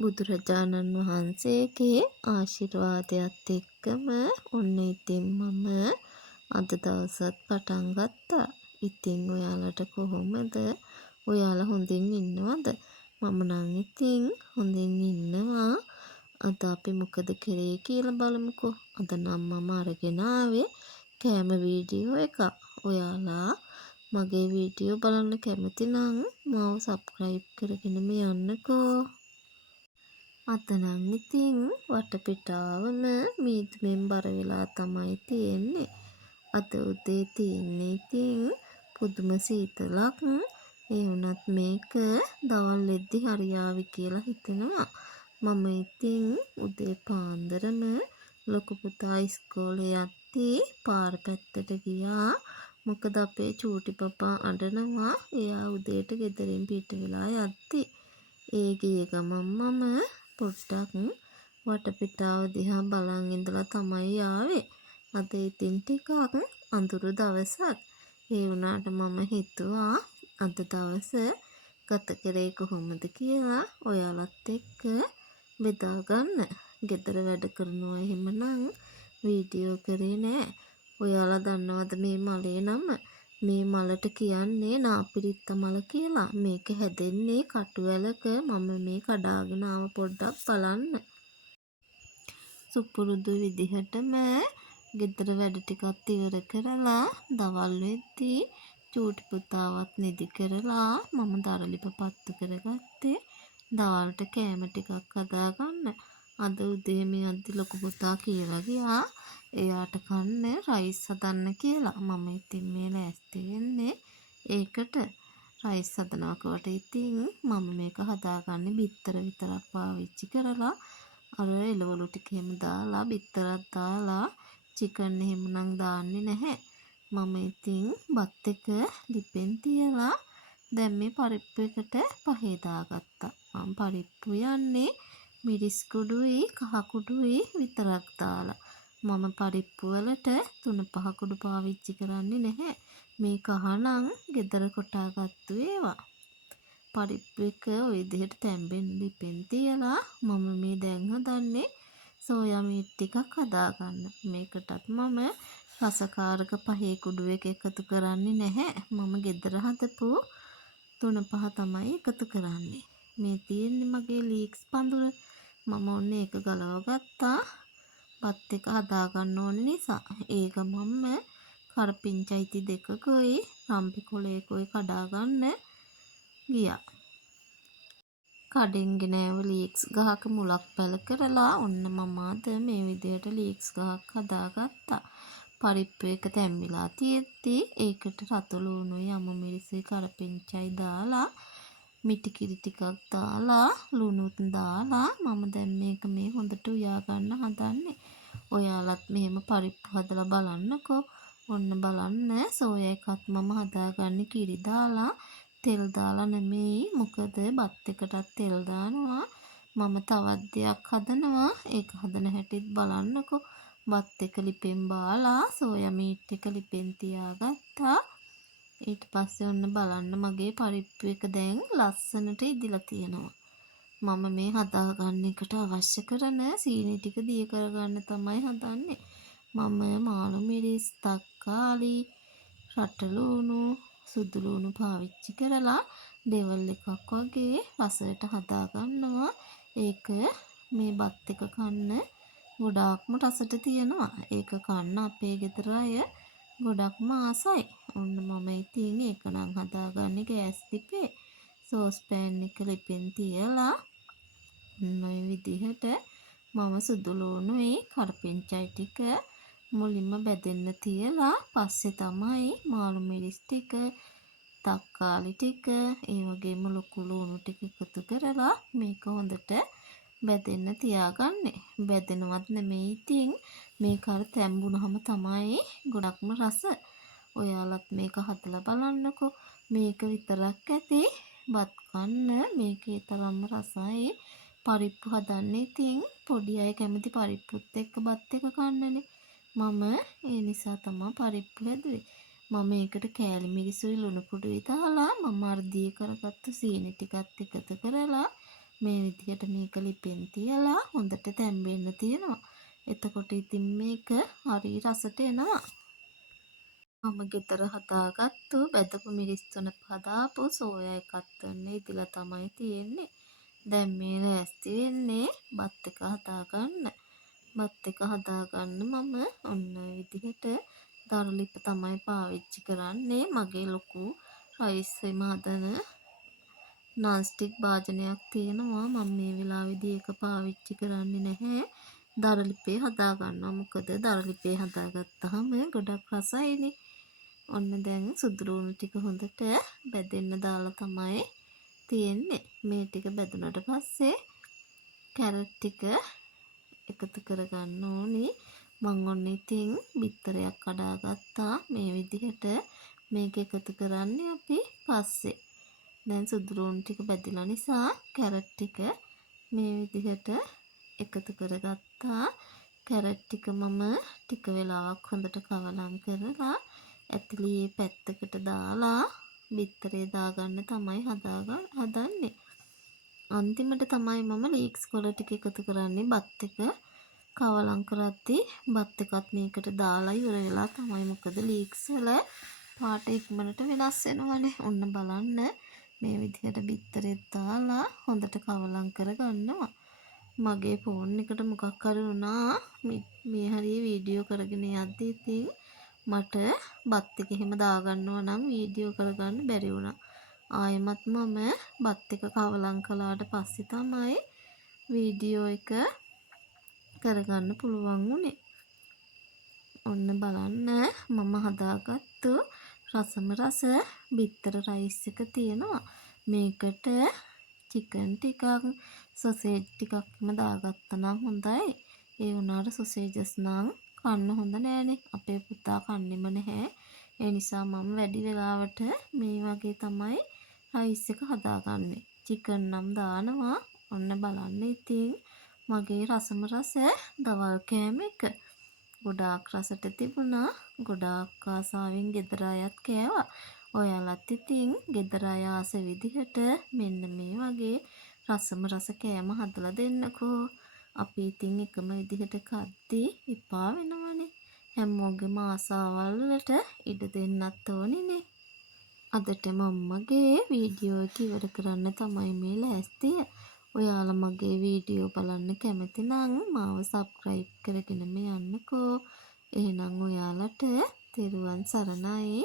බුදුරජාණන් වහන්සේගේ ආශිර්වාදයත් එක්කම ඔන්න ඉතින් මම අද දවසත් පටන් ගත්තා. ඉතින් ඔයාලට කොහොමද? ඔයාලා හොඳින් ඉන්නවද? මම නම් ඉතින් හොඳින් ඉන්නවා. අද අපි මොකද කරේ කියලා බලමුකෝ. අද නම් මම අරගෙන ආවේ කෑම වීඩියෝ එකක්. ඔයාලා මගේ වීඩියෝ බලන්න කැමති නම් මාව සබ්ස්ක්‍රයිබ් කරගෙනම යන්නකෝ. අද නම් ඉතින් වටපිටාවම මීදුමෙන් බර වෙලා තමයි තියෙන්නේ. අද උදේ තියෙන්නේ ඉතින් පුදුම සීතලක්. ඒ වුණත් මේක දවල් වෙද්දි හරියාවි කියලා හිතෙනවා. මම ඉතින් උදේ පාන්දරම ලොකු පුතා ඉස්කෝලේ යද්දී පාර පැත්තට ගියා. මොකද අපේ චූටි පපා අඬනවා. එයා උදේට ගෙදරින් පිට වෙලා යද්දී. ඒ ගිය ගමන් මම පොඩ්ඩක් වටපිටාව දිහා බලන් ඉඳලා තමයි ආවේ. අද ඉතින් ටිකක් අඳුරු දවසක්. ඒ වුණාට මම හිතුවා අද දවස ගත කරේ කොහොමද කියලා ඔයාලත් එක්ක බෙදා ගන්න. ගෙදර වැඩ කරනවා එහෙමනම් වීඩියෝ කරේ නෑ. ඔයාලා දන්නවද මේ මලේ නම? මේ මලට කියන්නේ නාපිරිත්ත මල කියලා. මේක හැදෙන්නේ කටුවැලක. මම මේ කඩාගෙන ආව පොඩ්ඩක් බලන්න. සුපුරුදු විදිහටම ගෙදර වැඩ ටිකත් ඉවර කරලා දවල් වෙද්දී චූටි පුතාවත් නිදි කරලා මම දරලිප පත්තු කරගත්තේ දවල්ට කෑම ටිකක් හදාගන්න. අද උදේ මේ අද්දි ලොකු පුතා කියලා ගියා එයාට කන්න රයිස් හදන්න කියලා. මම ඉතින් මේ ලෑස්ති වෙන්නේ ඒකට රයිස් හදනකොට ඉතින් මම මේක හදාගන්නේ බිත්තර විතරක් පාවිච්චි කරලා අර එළවලු ටික එහෙම දාලා බිත්තරක් දාලා චිකන් එහෙමනම් දාන්නේ නැහැ. මම ඉතින් බත් එක ලිපෙන් තියලා දැන් මේ පරිප්පු එකට පහේ දාගත්තා. මම පරිප්පු යන්නේ මිරිස් කුඩුයි කහ කුඩුයි විතරක් දාලා. මම පරිප්පු වලට 3-5 කුඩු පාවිච්චි කරන්නේ නැහැ. මේ කහනම් ගෙදර කොටාගත්තු ඒවා. පරිප්පු එක ওই විදිහට තැම්බෙන්න ලිපෙන් තියලා මම මේ දැන් හදන්නේ සෝයා මීට් ටිකක් හදාගන්න. මේකටත් මම රසකාරක පහේ කුඩු එක එකතු කරන්නේ නැහැ. මම ගෙදර හදපු 3-5 තමයි එකතු කරන්නේ. මේ තියෙන්නේ මගේ ලීක්ස් පඳුර. මම ඔන්න ඒක ගලව ගත්තා. බත් එක හදාගන්න ඕන නිසා. ඒක මම කරපිංචයිති දෙකකුයි රම්පි කොලයකුයි කඩාගන්න ගියා. කඩෙන් ගෙනාව ලීක්ස් ගහක මුලක් පැල කරලා ඔන්න මම අද මේ විදිහට ලීක්ස් ගහක් හදාගත්තා. පරිප්පු එක තැම්බිලා තියෙද්දි ඒකට රතු ලුණුයි අමු මිරිසුයි කරපිංචයි දාලා මිටි කිරි ටිකක් දාලා ලුණුත් දාලා මම දැන් මේක මේ හොඳට උයා ගන්න හදන්නේ. ඔයාලත් මෙහෙම පරිප්පු හදලා බලන්නකෝ. ඔන්න බලන්න සෝයා එකත් මම හදාගන්නේ කිරි දාලා තෙල් දාලා නෙමෙයි. මොකද බත් එකටත් තෙල් දානවා. මම තවත් දෙයක් හදනවා. ඒක හදන හැටිත් බලන්නකෝ. බත් එක ලිපෙන් බාලා සෝයා මීට් එක ලිපෙන් තියාගත්තා. ඊට පස්සේ ඔන්න බලන්න මගේ පරිප්පු එක දැන් ලස්සනට ඉදිලා තියෙනවා. මම මේ හදාගන්න එකට අවශ්‍ය කරන සීනි ටික දිය කරගන්න තමයි හදන්නේ. මම මාළු මිරිස්, තක්කාලි, රටලුණු, සුදු ලුණු පාවිච්චි කරලා ඩෙවල් එකක් වගේ රසයට හදාගන්නවා. ඒක මේ බත් එක කන්න ගොඩාක්ම රසට තියෙනවා. ඒක කන්න අපේ ගෙදර අය ගොඩක්ම ආසයි. ඔන්න මම ඉතින් ඒක නම් හදාගන්නේ ගෑස් ලිපේ. සෝස් පෑන් එක ලිපෙන් තියලා ඔය විදිහට මම සුදු ලුණුයි කරපිංචයි ටික මුලින්ම බෙදෙන්න තියලා පස්සේ තමයි මාළු මිරිස් ටික තක්කාලි ටික ඒ වගේම ලොකු ලුණු ටික එකතු කරලා මේක හොඳට බෙදෙන්න තියාගන්නේ. බෙදෙනවත් නෙමෙයි ඉතින් මේක අර තැම්බුනහම තමයි ගොඩක්ම රස. ඔයාලත් මේක හදලා බලන්නකෝ. මේක විතරක් ඇති බත් කන්න මේකේ තරම්ම රසයි. පරිප්පු හදන්න ඉතින් පොඩි අය කැමති පරිප්පුත් එක්ක බත් එක කන්නනේ. මම ඒ නිසා තමයි පරිප්පු හැදුවේ. මම ඒකට කෑලි මිරිසුයි ලුණු කුඩුයි දාලා මම අර දිය කරගත්තු සීනි ටිකත් එකතු කරලා මේ විදිහට මේක ලිපෙන් තියලා හොඳට තැම්බෙන්න තියෙනවා. එතකොට ඉතින් මේක හරි රසට එනවා. මම ගෙදර හදාගත්තු බැදපු මිරිස් තුනක් හදාපු සෝයා එකක් ගන්න ඉදලා තමයි තියෙන්නේ. දැන් මේ ලෑස්ති වෙන්නේ බත් එක හදාගන්න. බත් එක හදාගන්න මම ඔන්න විදිහට දරු ලිප තමයි පාවිච්චි කරන්නේ. මගේ ලොකු රයිස් එම හදන නන්ස්ටික් භාජනයක් තියෙනවා. මම මේ වෙලාවේදී ඒක පාවිච්චි කරන්නේ නැහැ. දරු ලිපේ හදාගන්නවා. මොකද දරු ලිපේ හදාගත්තාම ගොඩක් රසයිනේ. ඔන්න දැන් සුදු ලුණු ටික හොඳට බැදෙන්න දාලා තමයි තියෙන්නේ. මේ ටික බැදුනට පස්සේ කැරට් ටික එකතු කරගන්න ඕනි. මං ඔන්න ඉතින් බිත්තරයක් කඩාගත්තා. මේ විදිහට මේක එකතු කරන්නේ අපි පස්සේ. දැන් සුදු ලුණු ටික බැදිලා නිසා කැරට් ටික මේ විදිහට එකතු කරගත්තා. කැරට් ටික මම ටික වෙලාවක් හොඳට කවලම් කරලා ඇතුලේ පැත්තකට දාලා බිත්තරේ දාගන්න තමයි හදන්නේ. අන්තිමට තමයි මම ලීක්ස් කොළ ටික එකතු කරන්නේ. බත් එක කවලම් කරද්දී බත් එකත් මේකට දාලා ඉවර වෙලා තමයි. මොකද ලීක්ස් වල පාට ඉක්මනට වෙනස් වෙනවනේ. ඔන්න බලන්න මේ විදිහට බිත්තරෙත් දාලා හොඳට කවලම් කරගන්නවා. මගේ ෆෝන් එකට මොකක් හරි වුණා මේ හරිය වීඩියෝ කරගෙන යද්දී ඉතින් මට බත් එක එහෙම දාගන්නවා නම් වීඩියෝ කරගන්න බැරි වුණා. ආයෙමත් මම බත් එක කවලම් කළාට පස්සේ තමයි වීඩියෝ එක කරගන්න පුළුවන් වුණේ. ඔන්න බලන්න මම හදාගත්තු රසම රස බිත්තර රයිස් එක තියෙනවා. මේකට චිකන් ටිකක් සොසේජ් ටිකක්ම දාගත්තා නම් හොඳයි. ඒ වුණාට සොසේජස් නම් කන්න හොඳ නෑනේ. අපේ පුතා කන්නෙම නැහැ. ඒ නිසා මම වැඩි වෙලාවට මේ වගේ තමයි රයිස් එක හදාගන්නේ. චිකන් නම් දානවා. ඔන්න බලන්න ඉතින් මගේ රසම රස දවල් කෑම එක. ගොඩාක් රසට තිබුණා. ගොඩාක් ආසාවෙන් ගෙදර අයත් කෑවා. ඔයාලත් ඉතින් ගෙදර අය ආස විදිහට මෙන්න මේ වගේ රසම රස කෑම හදලා දෙන්නකෝ. අපි ඉතින් එකම විදිහට කද්දී එපා වෙනවනේ. හැමෝගෙම ආසාවල් වලට ඉඩ දෙන්නත් ඕනිනේ. අදට මම්මගේ වීඩියෝ එක ඉවර කරන්න තමයි මේ ලෑස්තිය. ඔයාලා මගේ වීඩියෝ බලන්න කැමති නම් මාව සබ්ස්ක්‍රයිබ් කරගෙනම යන්නකෝ. එහෙනම් ඔයාලට තෙරුවන් සරණයි.